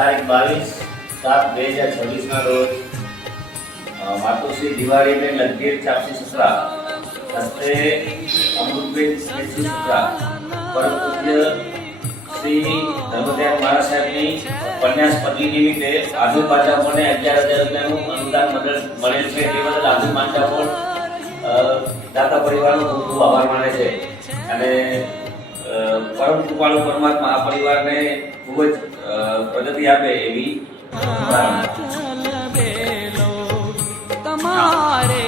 તારીખ 22/7/2026 ના રોજ માતુશ્રી દિવાળીબેન લગીર ચાપસી સસરા હસ્તે અમૃતબેન ચાપસી સસરા પરમ પૂજ્ય શ્રી ધર્મધ્યાન મહારાજ સાહેબની પન્યાસ્પતિ નિમિત્તે આદિ પાંચાપોળને 11,000 રૂપિયાનું અનુદાન મળેલ છે. તે બદલ આદિ પાંચાપોળ દાતા પરિવારનો ખૂબ ખૂબ આભાર માને છે અને પરમ કૃપાળુ પરમાત્મા આ પરિવારને ખૂબ જ પ્રગતિ આપે એવી તમારે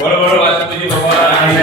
બરોબર વાત ભગવાન